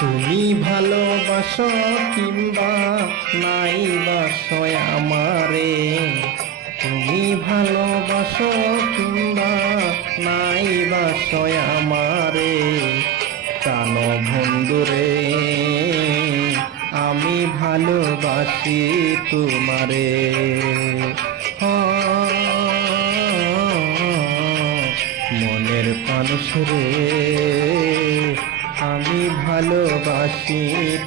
তুমি ভালোবাসো কিংবা নাই বাসো আমারে, তুমি ভালোবাসো কিংবা নাই বাসো আমারে, প্রাণ বন্ধুরে আমি ভালোবাসি তোমারে। মনের মানুষ রে আমি ভালোবাসি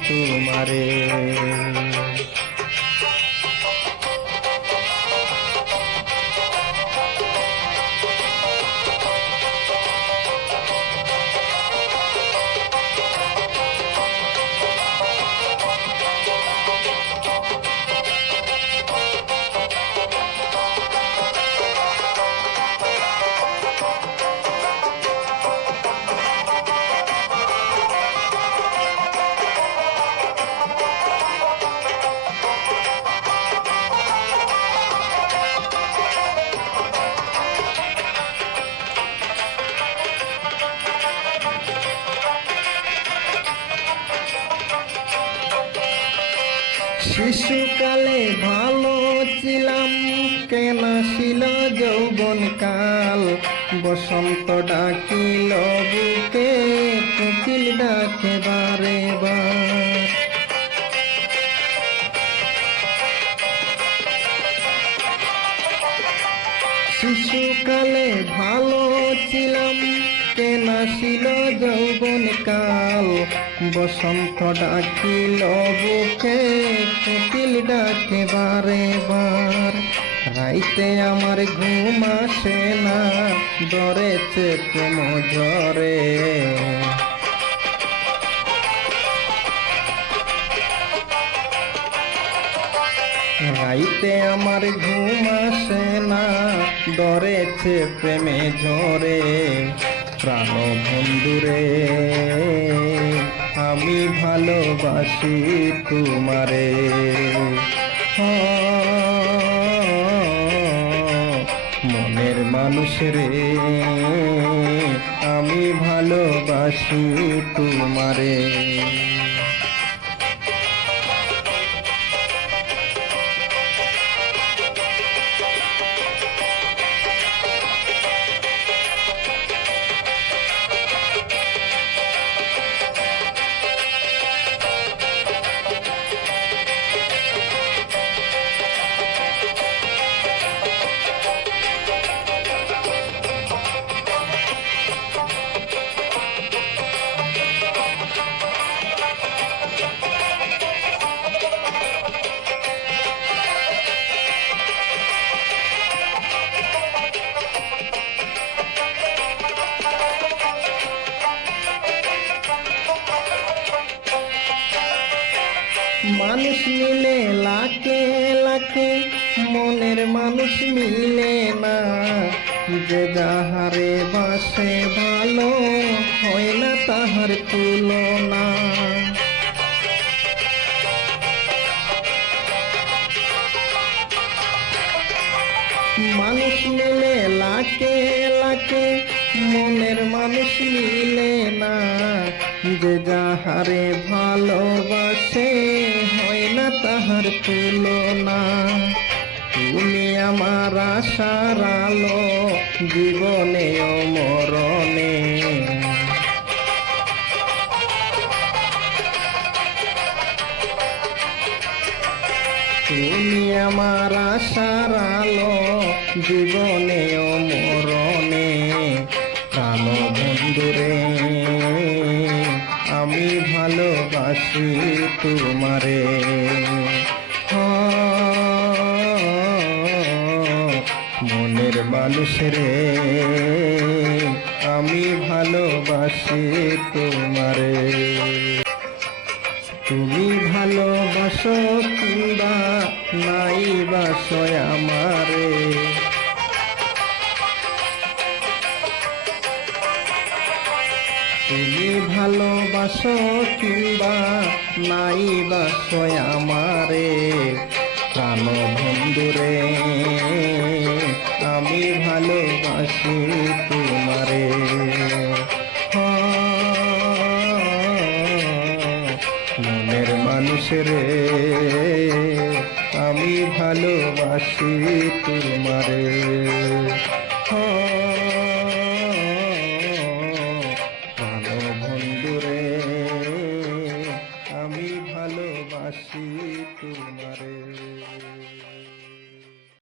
তোমারে। শিশুকালে ভালো ছিলাম, কেনা ছিল যৌবন কাল, বসন্ত ডাকিল বুকে, কোকিল ডাকে বারে বার। শিশুকালে ভালো ছিলাম, কেনা ছিল যৌবন কাল, বসন্ত ডাকিল বুকে, কোকিল ডাকে বারে বার। রাইতে আমার ঘুম আসে না, ধরেছে প্রেম ঝরে। রাইতে আমার ঘুম আসে না, ধরেছে প্রেমে ঝরে। প্রাণ বন্ধুরে আমি ভালোবাসি তোমারে। মনের মানুষ রে আমি ভালোবাসি তোমারে। মানুষ মিলে লাখে লাখে, মনের মানুষ মিলে না, যে যাহারে বাসে ভালো হয় না তাহার তুলনা। মানুষ মিলে লাখে লাখে, মনের মানুষ মিলে না, যে যাহারে ভালোবাসে হয় না তাহার তুলনা। তুমি আমার আশার আলো, জীবনে ও মরণে। তুমি আমার আশার আলো, জীবনে ও মরণে। প্রাণ বন্ধুরে আমি ভালোবাসি তোমারে। মনের মানুষ রে আমি ভালোবাসি তোমারে। তুমি ভালোবাসো কিংবা নাই বাসো আমারে, তুমি ভালোবাসো কিংবা নাই বাসো আমারে। প্রাণ বন্ধুরে আমি ভালোবাসি তোমারে। মানুষ রে, আমি ভালোবাসি তোমারে। প্রাণ বন্ধু রে, আমি ভালোবাসি তোমারে।